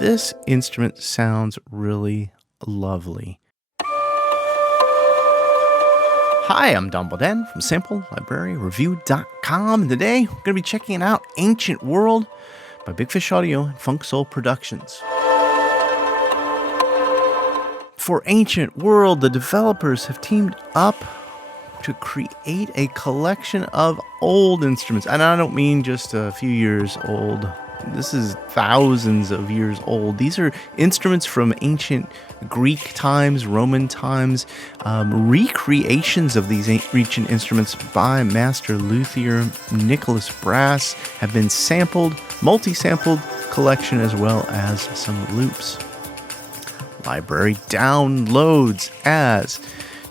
this instrument sounds really lovely. Hi, I'm Don Bauden from SampleLibraryReview.com, and today we're going to be checking out Ancient World by Big Fish Audio and FunkSoul Productions. For Ancient World, the developers have teamed up to create a collection of old instruments. And I don't mean just a few years old. This is thousands of years old. These are instruments from ancient Greek times, Roman times, recreations of these ancient instruments by Master Luthier Nikolaos Brass have been sampled, multi-sampled collection, as well as some loops. Library downloads as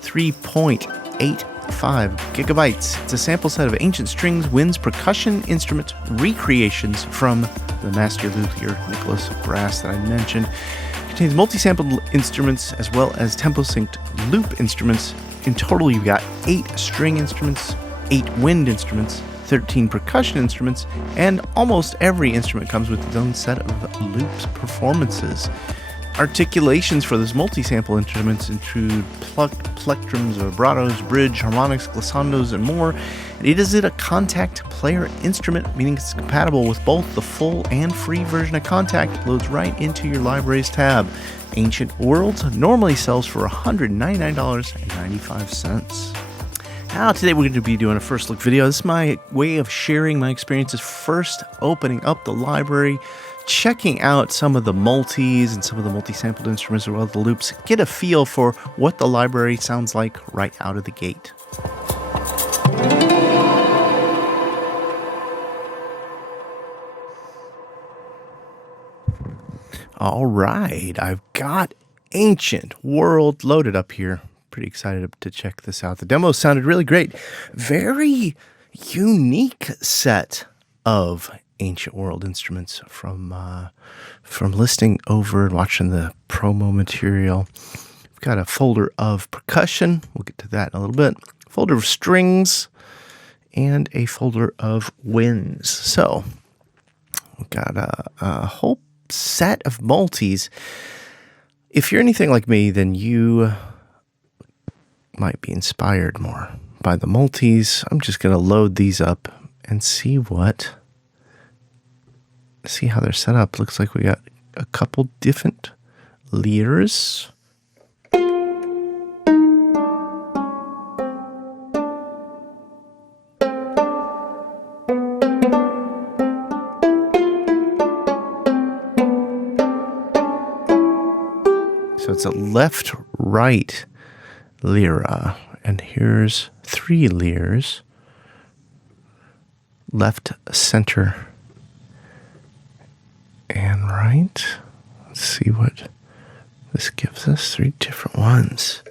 3.85 gigabytes. It's a sample set of ancient strings, winds, percussion instrument recreations from the Master Luthier Nikolaos Brass that I mentioned. It contains multi-sampled instruments as well as tempo-synced loop instruments. In total, you've got 8 string instruments, 8 wind instruments, 13 percussion instruments, and almost every instrument comes with its own set of loops performances. Articulations for those multi-sample instruments include plectrums, vibratos, bridge, harmonics, glissandos, and more. And it is a contact player instrument, meaning it's compatible with both the full and free version of Contact. It loads right into your libraries tab. Ancient Worlds normally sells for $199.95. Now, today we're going to be doing a first look video. This is my way of sharing my experiences first opening up the library, checking out some of the multis and some of the multi-sampled instruments as well as the loops, get a feel for what the library sounds like right out of the gate. All right, I've got Ancient World loaded up here. Pretty excited to check this out. The demo sounded really great. Very unique set of Ancient World instruments from listening over and watching the promo material. We've got a folder of percussion. We'll get to that in a little bit. A folder of strings and a folder of winds. So we've got a whole set of multis. If you're anything like me, then you might be inspired more by the multis. I'm just going to load these up and see how they're set up. Looks like we got a couple different lyres. So it's a left-right lyra, and here's 3 lyres. Left, center, and right. Let's see what this gives us. 3 different ones.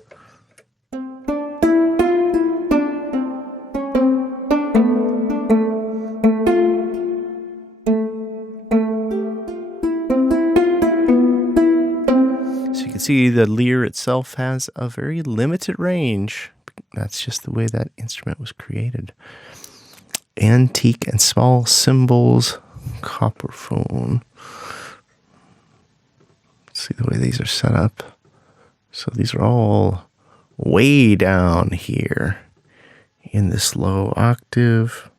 So you can see the lyre itself has a very limited range. That's just the way that instrument was created. Antique and small cymbals, copper phone. See the way these are set up. So these are all way down here in this low octave.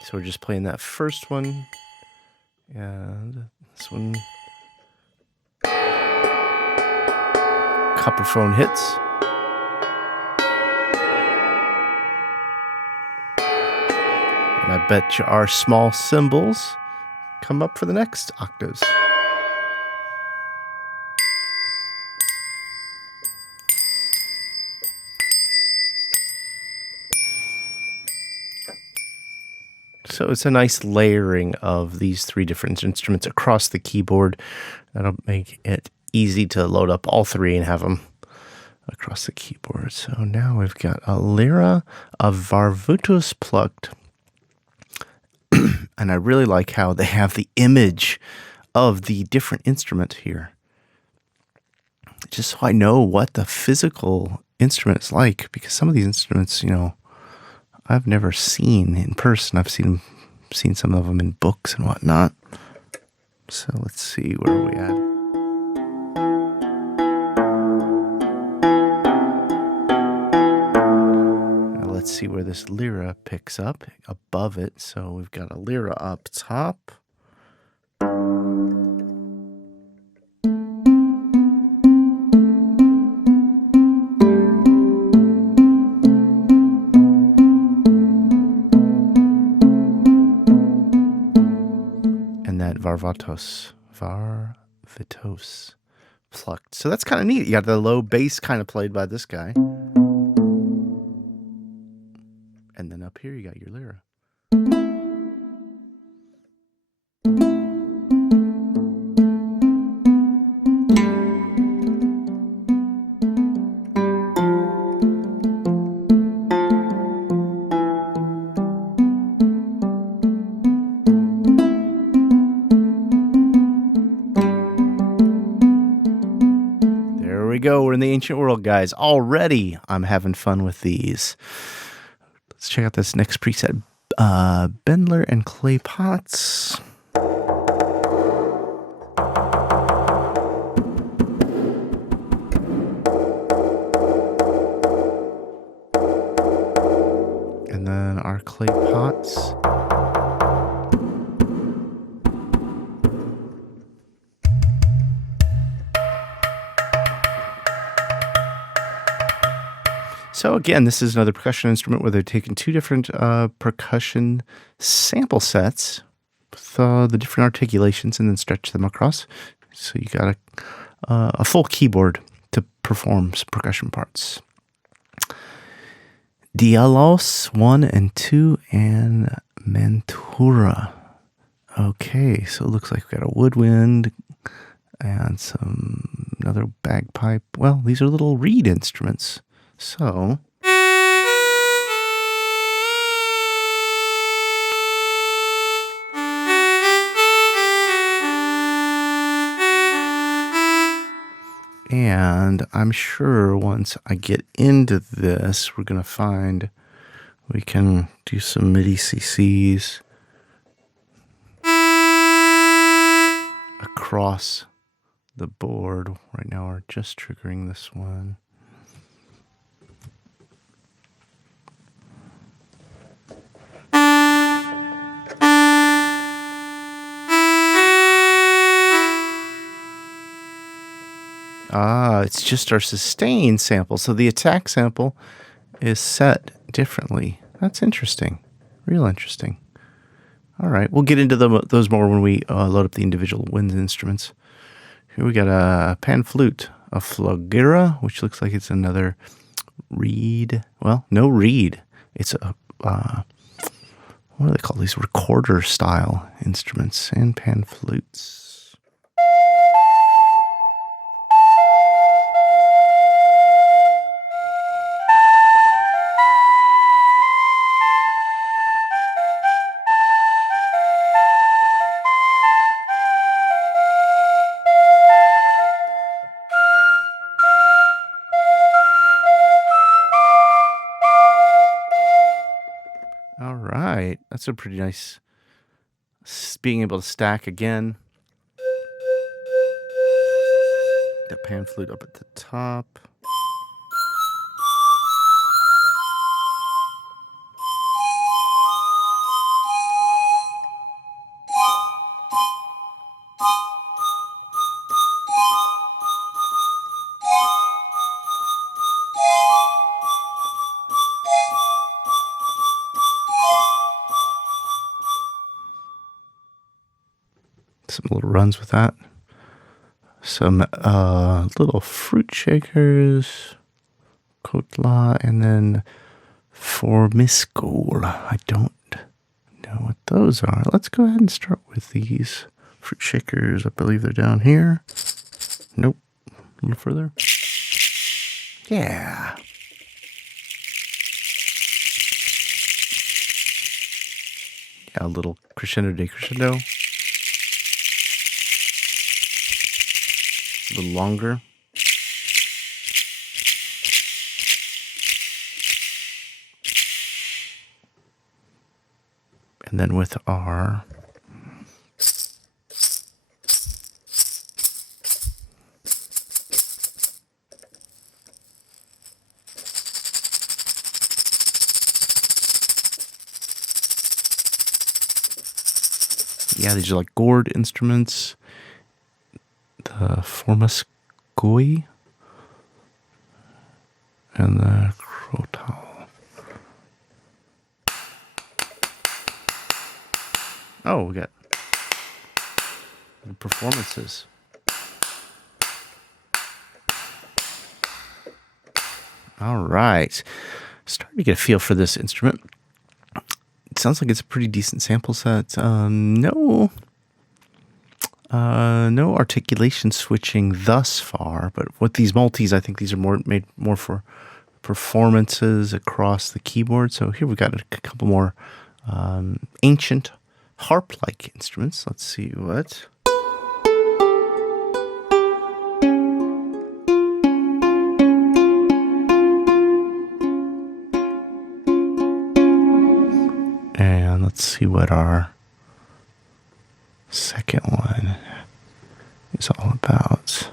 So we're just playing that first one, and this one. Copper phone hits. And I bet you our small cymbals come up for the next octaves. So it's a nice layering of these 3 different instruments across the keyboard. That'll make it easy to load up all 3 and have them across the keyboard. So now we've got a lyra of Varvutus plucked. And I really like how they have the image of the different instrument here. just so I know what the physical instrument is like, because some of these instruments, I've never seen in person. I've seen some of them in books and whatnot. So let's see, where are we at? Let's see where this lira picks up above it. So we've got a lira up top. And that varvatos plucked. So that's kind of neat. You got the low bass kind of played by this guy. And then up here you got your lira. There we go. We're in the ancient world, guys. Already I'm having fun with these. Let's check out this next preset. Bendler and clay pots. And then our clay pots. So again, this is another percussion instrument where they're taking two different percussion sample sets with the different articulations and then stretch them across. So you got a full keyboard to perform some percussion parts. Dialos 1 and 2 and Mantura. Okay, so it looks like we've got a woodwind and another bagpipe. Well, these are little reed instruments. So, and I'm sure once I get into this, we're going to find we can do some MIDI CCs across the board. Right now we're just triggering this one. It's just our sustain sample. So the attack sample is set differently. That's interesting. Real interesting. All right. We'll get into those more when we load up the individual wind instruments. Here we got a Pan-Flute, a Flagira, which looks like it's another reed. Well, no reed. It's a, what do they call these? Recorder style instruments and Pan-Flutes. All right, that's a pretty nice being able to stack again. That Pan-Flute up at the top. Some little runs with that. Some little fruit shakers, Kotla, and then Formiscol. I don't know what those are. Let's go ahead and start with these fruit shakers. I believe they're down here. Nope. A little further. Yeah. Yeah, a little crescendo decrescendo. A little longer. And then with our yeah, these are like gourd instruments. The Formaskoi and the Krotal. Oh, we got performances. All right. Starting to get a feel for this instrument. It sounds like it's a pretty decent sample set. No articulation switching thus far, but with these multis, I think these are made more for performances across the keyboard. So here we've got a couple more ancient harp-like instruments. Let's see what. And let's see what our second one is all about.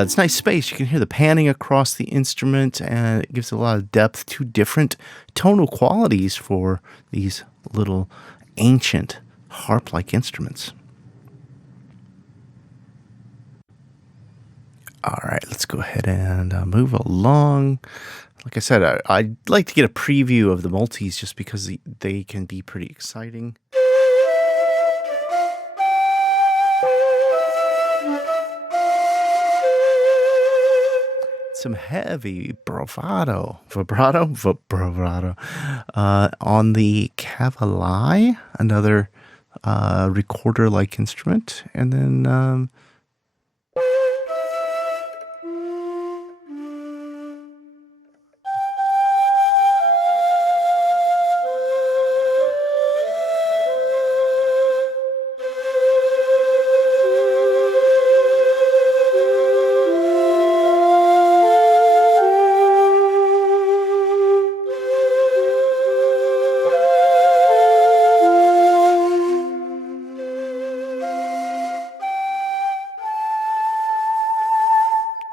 It's nice space. You can hear the panning across the instrument, and it gives a lot of depth to different tonal qualities for these little ancient harp-like instruments. All right, let's go ahead and move along. Like I said, I'd like to get a preview of the multis just because they can be pretty exciting. Some heavy vibrato on the Cavalli, another recorder-like instrument, and then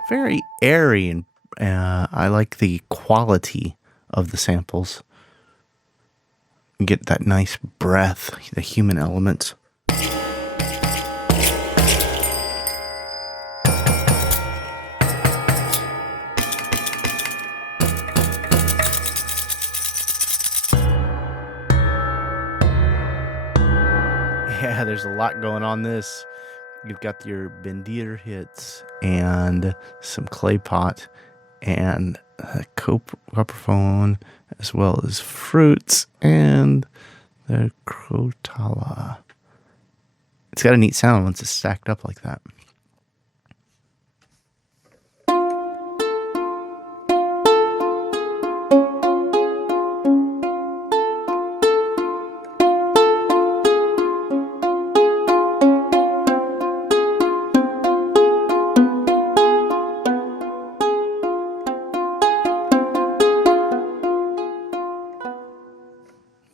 very airy, and I like the quality of the samples. You get that nice breath, the human element. Yeah, there's a lot going on this. You've got your bendir hits and some clay pot and a copperphone, as well as fruits and the crotala. It's got a neat sound once it's stacked up like that.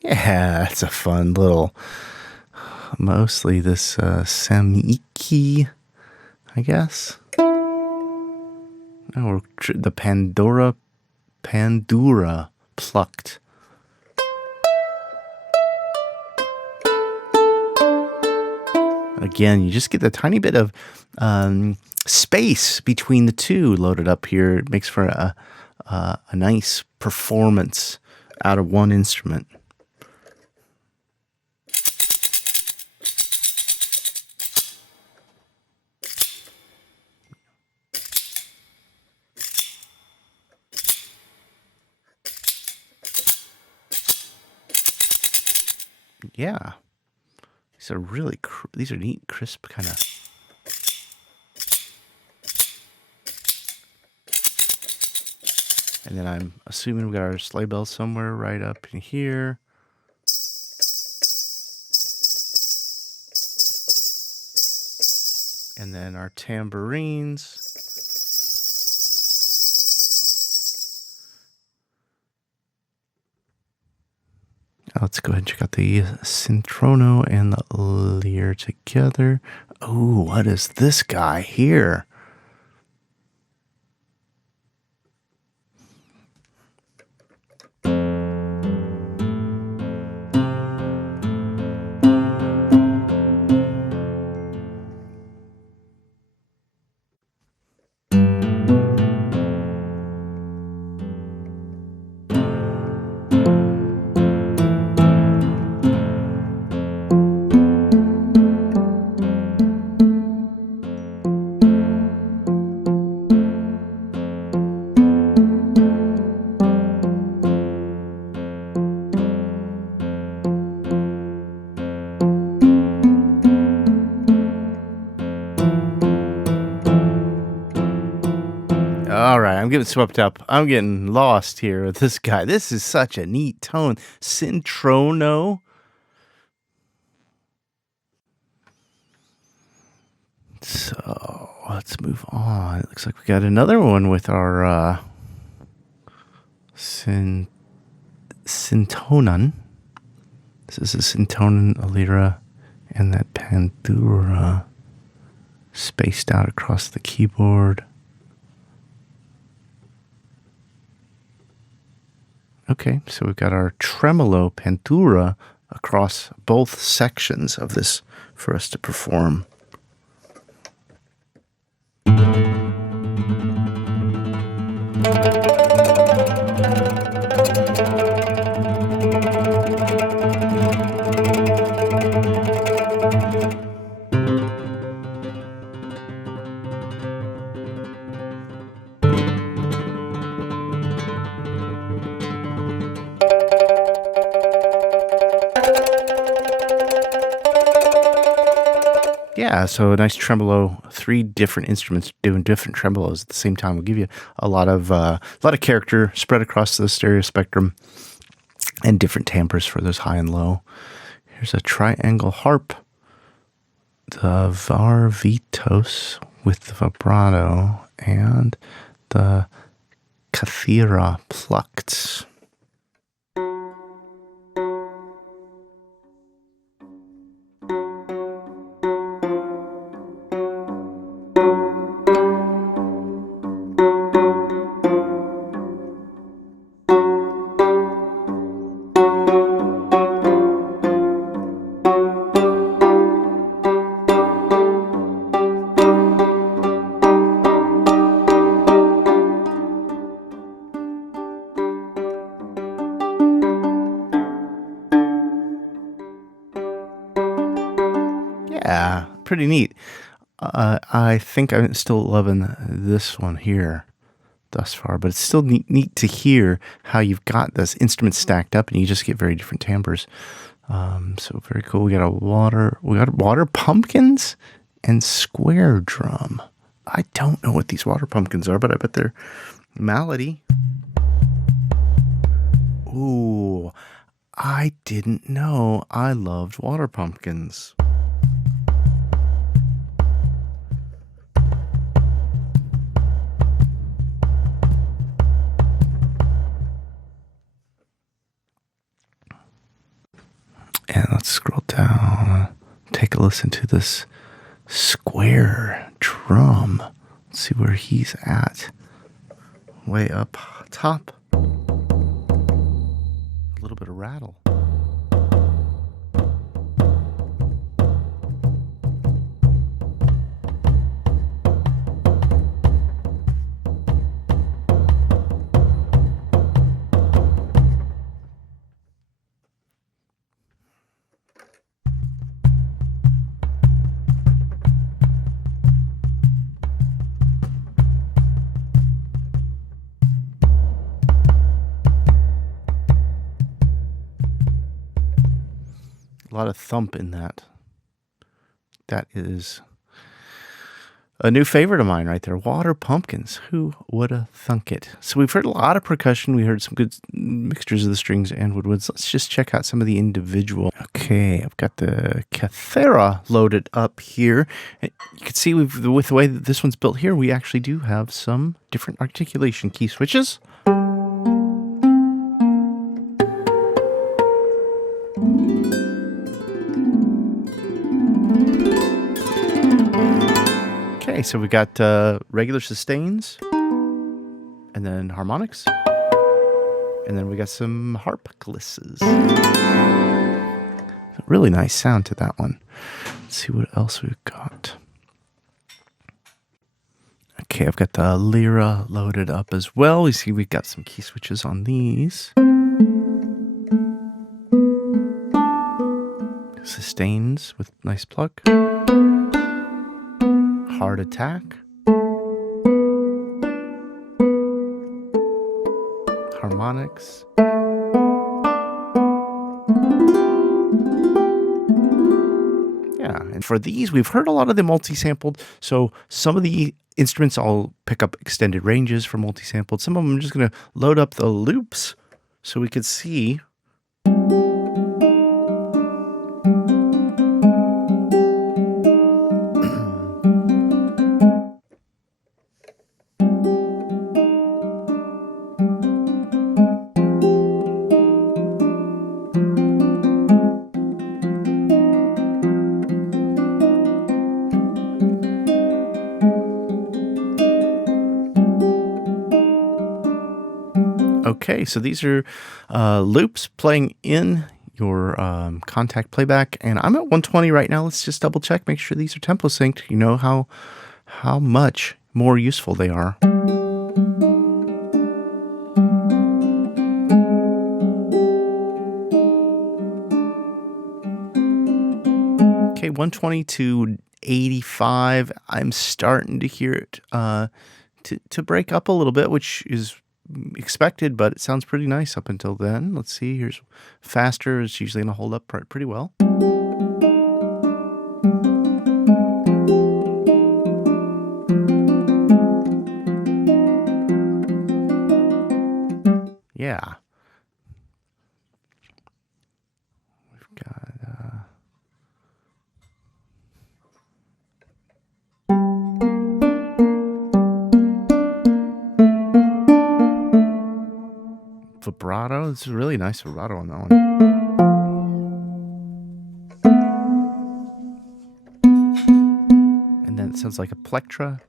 Yeah, it's a fun little, mostly this Samiki, I guess. Oh, the Pandora plucked. Again, you just get the tiny bit of space between the two loaded up here. It makes for a nice performance out of one instrument. Yeah. These are really, these are neat, crisp kind of. And then I'm assuming we got our sleigh bells somewhere right up in here. And then our tambourines. Let's go ahead and check out the Cintrono and the Luthier together. Oh, what is this guy here? All right, I'm getting swept up. I'm getting lost here with this guy. This is such a neat tone. Cintrono. So let's move on. It looks like we got another one with our Cintonan. This is a Cintonan, a lira, and that Pandora spaced out across the keyboard. Okay, so we've got our tremolo Pandora across both sections of this for us to perform. Yeah, so a nice tremolo, 3 different instruments doing different tremolos at the same time will give you a lot of character spread across the stereo spectrum and different timbres for those high and low. Here's a triangle harp, the Varvitos with the vibrato, and the Cathera plucked. Yeah, pretty neat. I think I'm still loving this one here thus far, but it's still neat to hear how you've got this instrument stacked up and you just get very different timbres. So very cool. We got water pumpkins and square drum. I don't know what these water pumpkins are, but I bet they're melody. Ooh, I didn't know I loved water pumpkins. And let's scroll down, take a listen to this square drum. Let's see where he's at. Way up top. A little bit of rattle. lot of thump in that. That is a new favorite of mine right there. Water Pumpkins. Who would have thunk it? So we've heard a lot of percussion. We heard some good mixtures of the strings and woodwinds. Let's just check out some of the individual. Okay, I've got the Cathera loaded up here. You can see with the way that this one's built here, we actually do have some different articulation key switches. Okay, so we got regular sustains, and then harmonics, and then we got some harp glisses. Really nice sound to that one. Let's see what else we've got. Okay, I've got the Lyra loaded up as well. You see we've got some key switches on these. Sustains with nice pluck. Hard attack. Harmonics. Yeah, and for these, we've heard a lot of the multi-sampled, so some of the instruments I'll pick up extended ranges for multi-sampled. Some of them I'm just going to load up the loops so we can see. Okay, so these are loops playing in your contact playback, and I'm at 120 right now. Let's just double check, make sure these are tempo synced. You know how much more useful they are. Okay, 120 to 85. I'm starting to hear it to break up a little bit, which is expected, but it sounds pretty nice up until then. Let's see, here's faster. It's usually going to hold up pretty well. Yeah. We've got vibrato. It's a really nice vibrato on that one. And then it sounds like a plectra.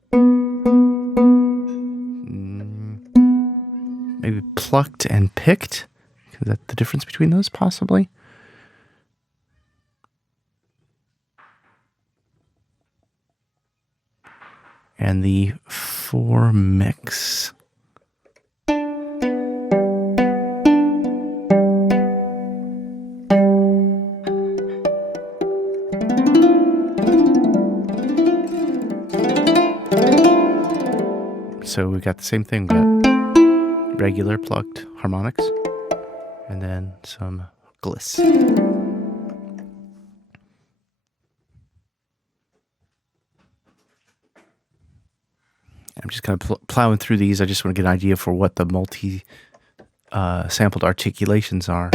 Maybe plucked and picked. Is that the difference between those, possibly? And the 4 mix. So we got the same thing. We got regular plucked harmonics, and then some gliss. I'm just kind of plowing through these. I just want to get an idea for what the multi-sampled articulations are.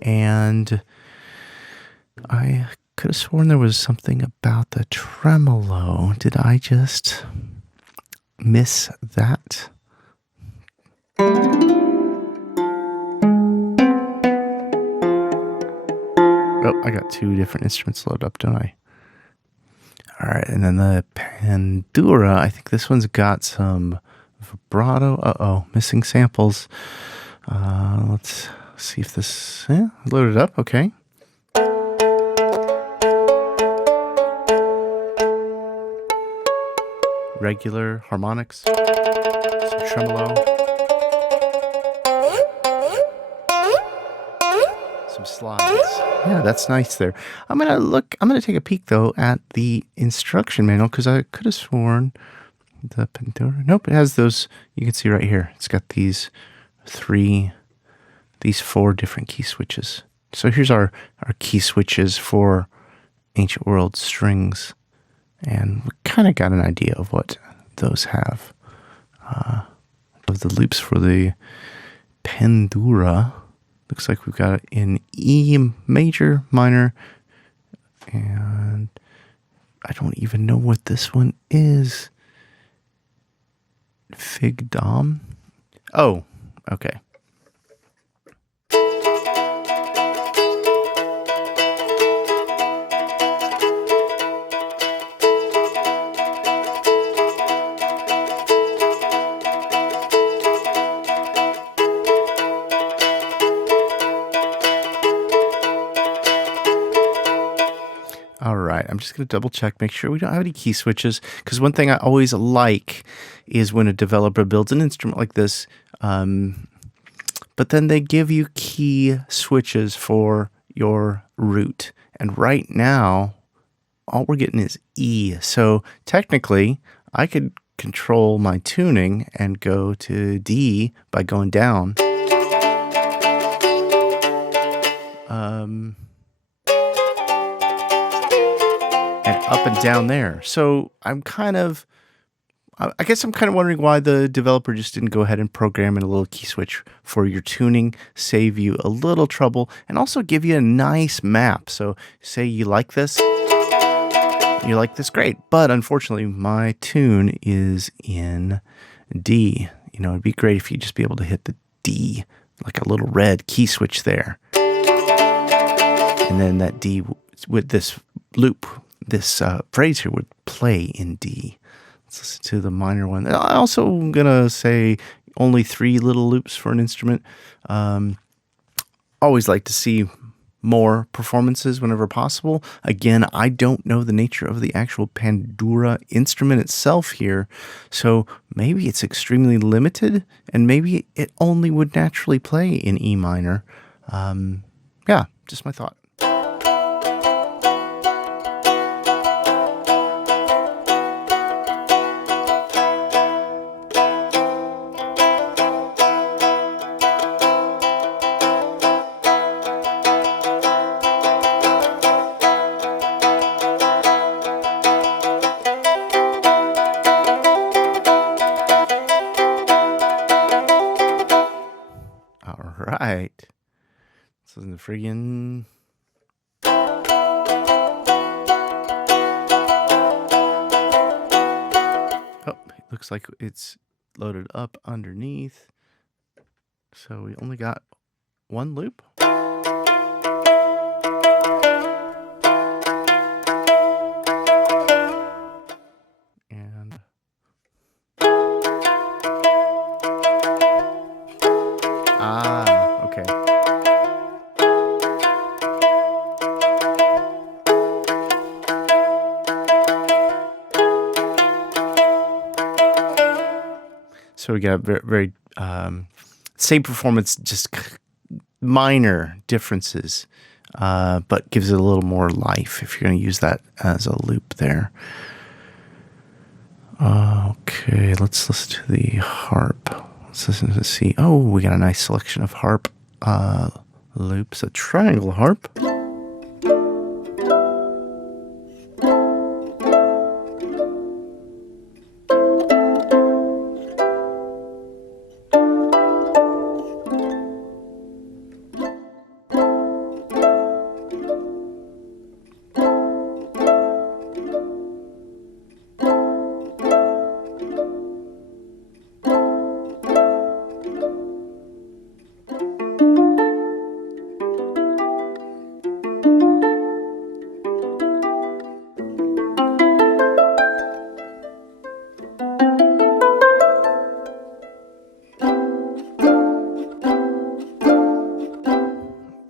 And I could have sworn there was something about the tremolo. Did I just miss that? Oh, I got 2 different instruments loaded up, don't I? All right, and then the Pandora. I think this one's got some vibrato. Uh-oh, missing samples. Let's see if this... Yeah, loaded up, okay. Regular harmonics, some tremolo, some slides. Yeah, that's nice there. I'm gonna take a peek though at the instruction manual, because I could have sworn the Pandora. Nope, it has those. You can see right here. It's got these four different key switches. So here's our key switches for Ancient World strings. And we kind of got an idea of what those have. Of the loops for the Pandora. Looks like we've got it in E major, minor, and I don't even know what this one is. Fig Dom? Oh, okay. All right, I'm just going to double check, make sure we don't have any key switches, because one thing I always like is when a developer builds an instrument like this, but then they give you key switches for your root. And right now, all we're getting is E. So technically, I could control my tuning and go to D by going down. And up and down there. So I guess I'm kind of wondering why the developer just didn't go ahead and program in a little key switch for your tuning, save you a little trouble, and also give you a nice map. So say you like this, great. But unfortunately, my tune is in D. You know, it'd be great if you just be able to hit the D, like a little red key switch there. And then that D with this loop, this phrase here would play in D. Let's listen to the minor one. I also am going to say only 3 little loops for an instrument. Always like to see more performances whenever possible. Again, I don't know the nature of the actual Pandora instrument itself here, so maybe it's extremely limited, and maybe it only would naturally play in E minor. Yeah, just my thought. Right. So the friggin' oh, it looks like it's loaded up underneath. So we only got 1 loop. And okay. So we got very same performance, just minor differences, but gives it a little more life if you're going to use that as a loop there. Okay, let's listen to the harp. Let's listen to see. Oh, we got a nice selection of harp loops. A triangle harp.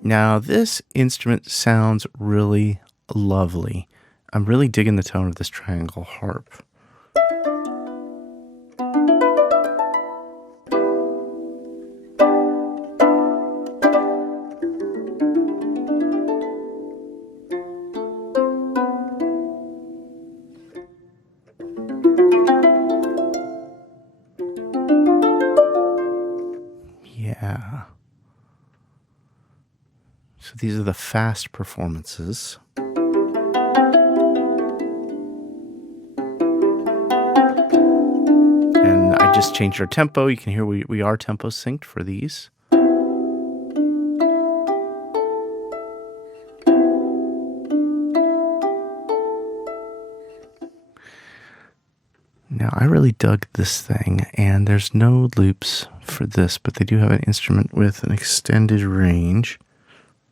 Now, this instrument sounds really lovely. I'm really digging the tone of this triangle harp. Yeah. So these are the fast performances. And I just changed our tempo. You can hear we are tempo synced for these. Now, I really dug this thing, and there's no loops for this, but they do have an instrument with an extended range.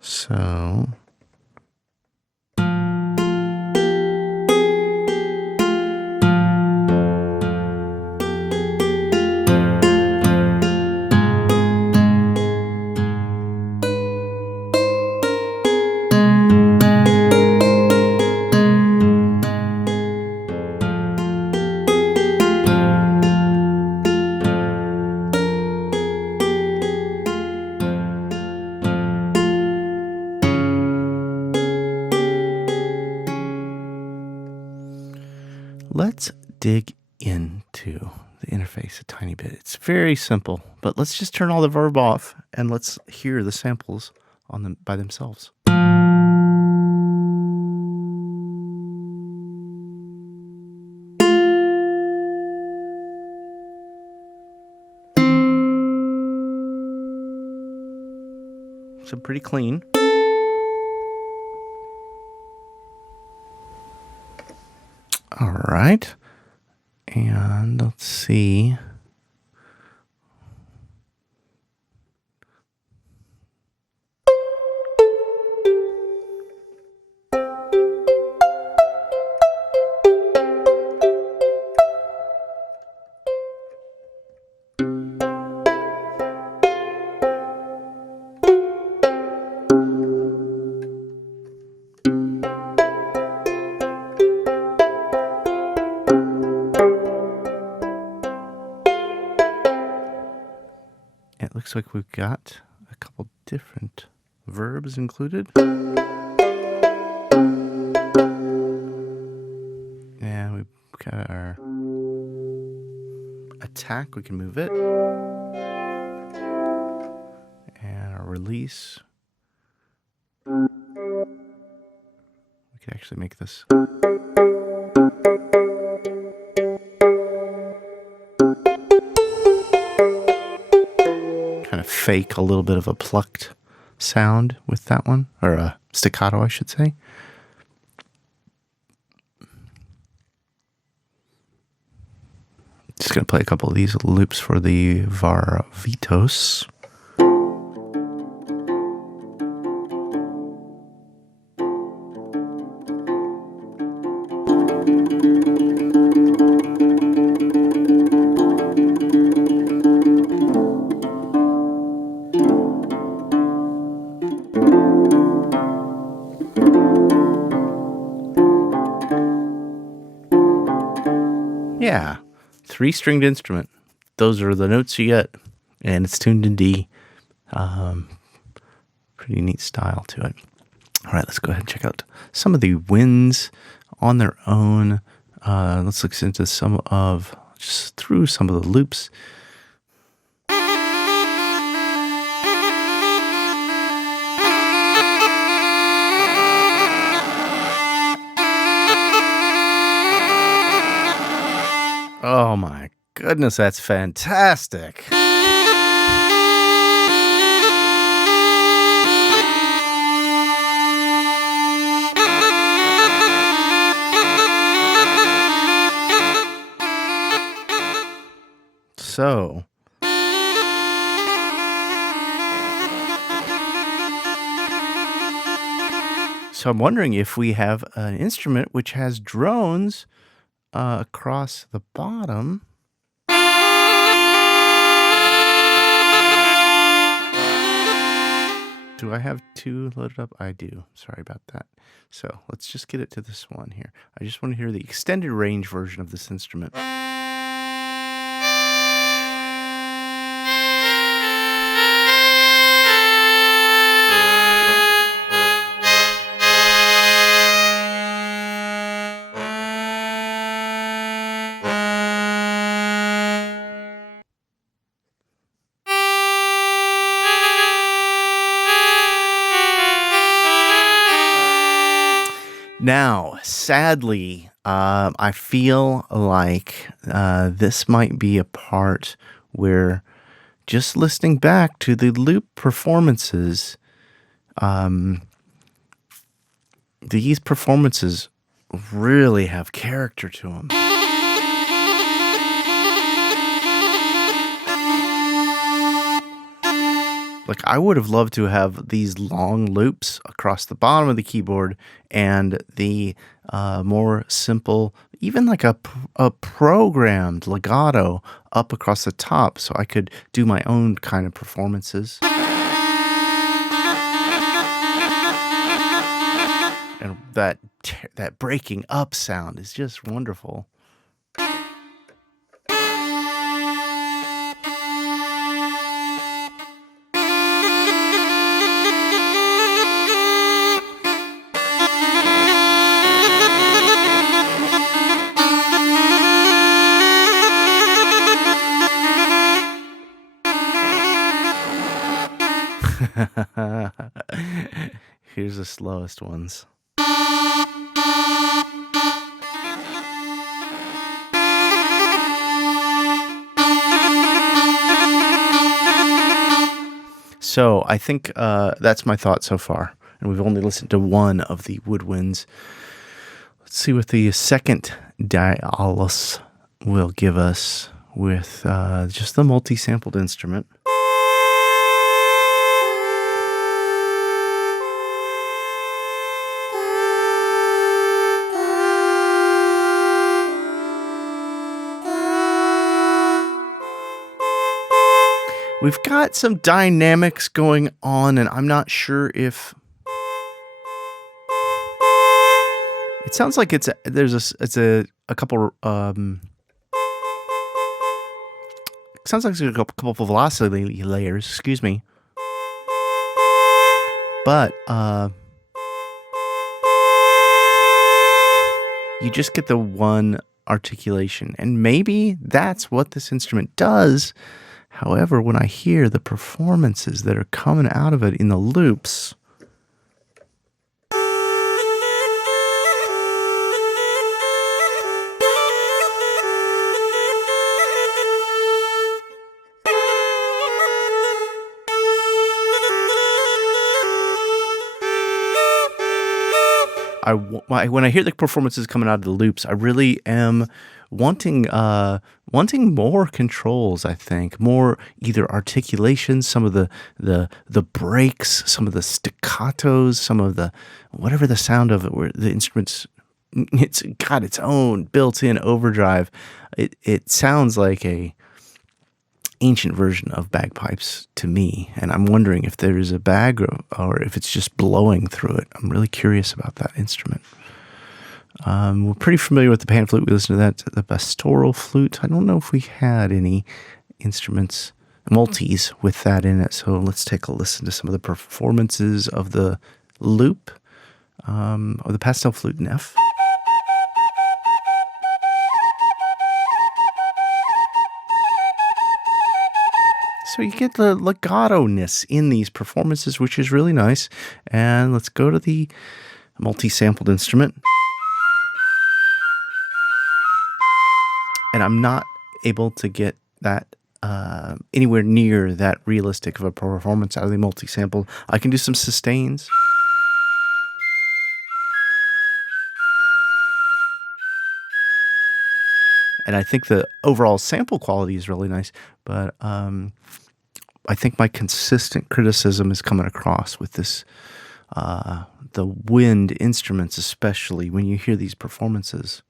So... let's dig into the interface a tiny bit. It's very simple, but let's just turn all the verb off and let's hear the samples on them by themselves. So pretty clean. All right. And let's see. It looks like we've got a couple different verbs included. And we've got our attack, we can move it. And our release. We could actually make this. Kind of fake a little bit of a plucked sound with that one, or a staccato, I should say. Just going to play a couple of these loops for the Varvitos. Yeah, 3-stringed instrument. Those are the notes you get, and it's tuned in D. Pretty neat style to it. All right, let's go ahead and check out some of the winds on their own. Let's look into just through some of the loops. Oh my goodness, that's fantastic. So, I'm wondering if we have an instrument which has drones across the bottom. Do I have two loaded up? I do. Sorry about that. So let's just get it to this one here. I just want to hear the extended range version of this instrument. Now, sadly, I feel like this might be a part where just listening back to the loop performances, these performances really have character to them. Like, I would have loved to have these long loops across the bottom of the keyboard and the more simple, even like a programmed legato up across the top so I could do my own kind of performances. And that breaking up sound is just wonderful. Here's the slowest ones. So I think that's my thought so far. And we've only listened to one of the woodwinds. Let's see what the second dialis will give us with just the multi-sampled instrument. We've got some dynamics going on, and I'm not sure if it sounds like it's a couple. It sounds like there's a couple of velocity layers. Excuse me, but you just get the one articulation, and maybe that's what this instrument does. However, when I hear the performances that are coming out of it in the loops, when I hear the performances coming out of the loops, I really am wanting more controls. I think more either articulations, some of the breaks, some of the staccatos, some of the whatever the sound of it, where the instrument's it's got its own built-in overdrive. It sounds like a ancient version of bagpipes to me, and I'm wondering if there is a bag or if it's just blowing through it. I'm really curious about that instrument. We're pretty familiar with the pan-flute. We listened to that, the pastoral flute. I don't know if we had any instruments, multis, with that in it, so let's take a listen to some of the performances of the loop, or the pastel flute in F. So you get the legato-ness in these performances, which is really nice. And let's go to the multi-sampled instrument. And I'm not able to get that anywhere near that realistic of a performance out of the multi-sample. I can do some sustains. And I think the overall sample quality is really nice, but I think my consistent criticism is coming across with this, the wind instruments, especially when you hear these performances.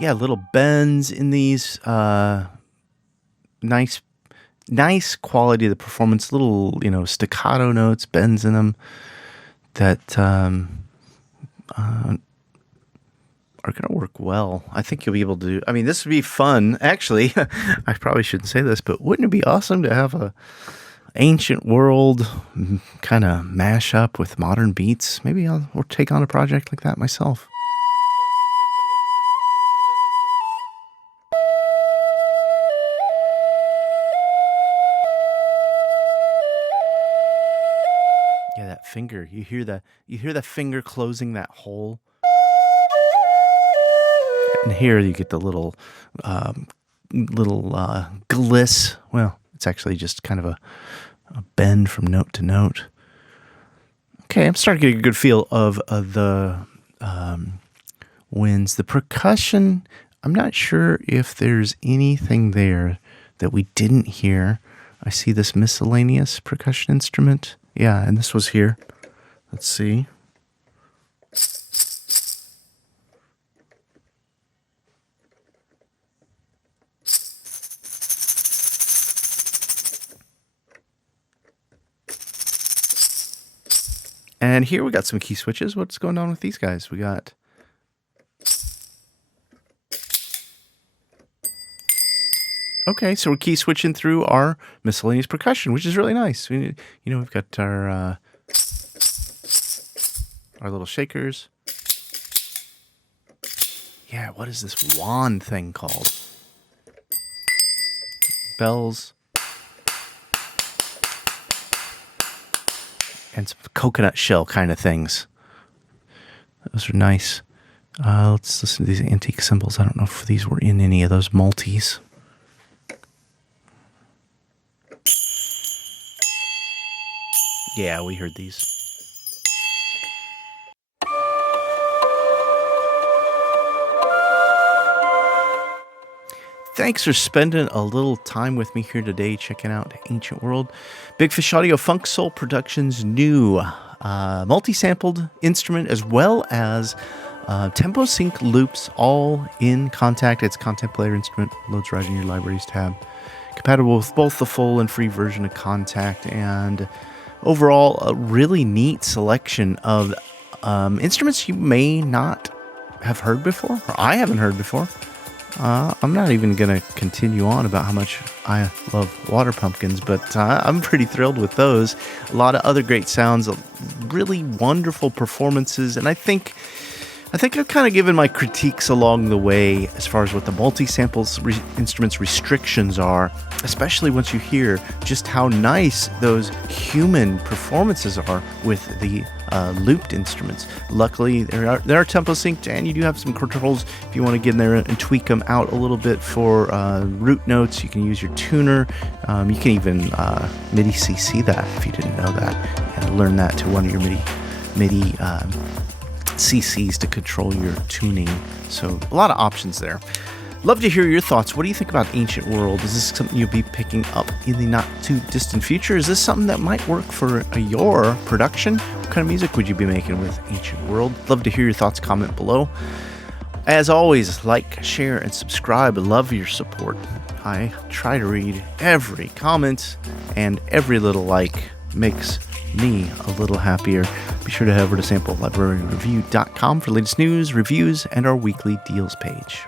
Yeah, little bends in these, nice quality of the performance, little, staccato notes, bends in them that are going to work well. I think you'll be able to do, this would be fun. Actually, I probably shouldn't say this, but wouldn't it be awesome to have a ancient world kind of mash up with modern beats? Maybe I'll take on a project like that myself. Yeah, that finger. You hear the finger closing that hole. And here you get the little gliss. Well, it's actually just kind of a bend from note to note. Okay, I'm starting to get a good feel of the winds. The percussion, I'm not sure if there's anything there that we didn't hear. I see this miscellaneous percussion instrument. Yeah, and this was here. Let's see. And here we got some key switches. What's going on with these guys? We got... Okay, so we're key switching through our miscellaneous percussion, which is really nice. We've got our little shakers. Yeah, what is this wand thing called? Bells. And some coconut shell kind of things. Those are nice. Let's listen to these antique cymbals. I don't know if these were in any of those multis. Yeah, we heard these. Thanks for spending a little time with me here today, checking out Ancient World. Big Fish Audio FunkSoul Productions' new multi-sampled instrument, as well as tempo sync loops, all in Contact. It's a Contact Player instrument, loads right in your Libraries tab. Compatible with both the full and free version of Contact, and overall, a really neat selection of instruments you may not have heard before, or I haven't heard before. I'm not even going to continue on about how much I love Water Pumpkins, but I'm pretty thrilled with those. A lot of other great sounds, really wonderful performances, and I think I've kind of given my critiques along the way as far as what the multi-samples instruments restrictions are, especially once you hear just how nice those human performances are with the looped instruments. Luckily, they are tempo synced, and you do have some controls if you want to get in there and tweak them out a little bit for root notes. You can use your tuner. You can even MIDI CC that if you didn't know that, and learn that to one of your MIDI CCs to control your tuning. So a lot of options there. Love to hear your thoughts. What do you think about Ancient World? Is this something you'll be picking up in the not too distant future? Is this something that might work for your production? What kind of music would you be making with Ancient World? Love to hear your thoughts. Comment below. As always, like, share, and subscribe. Love your support. I try to read every comment, and every little like makes me a little happier. Be sure to head over to samplelibraryreview.com for latest news, reviews, and our weekly deals page.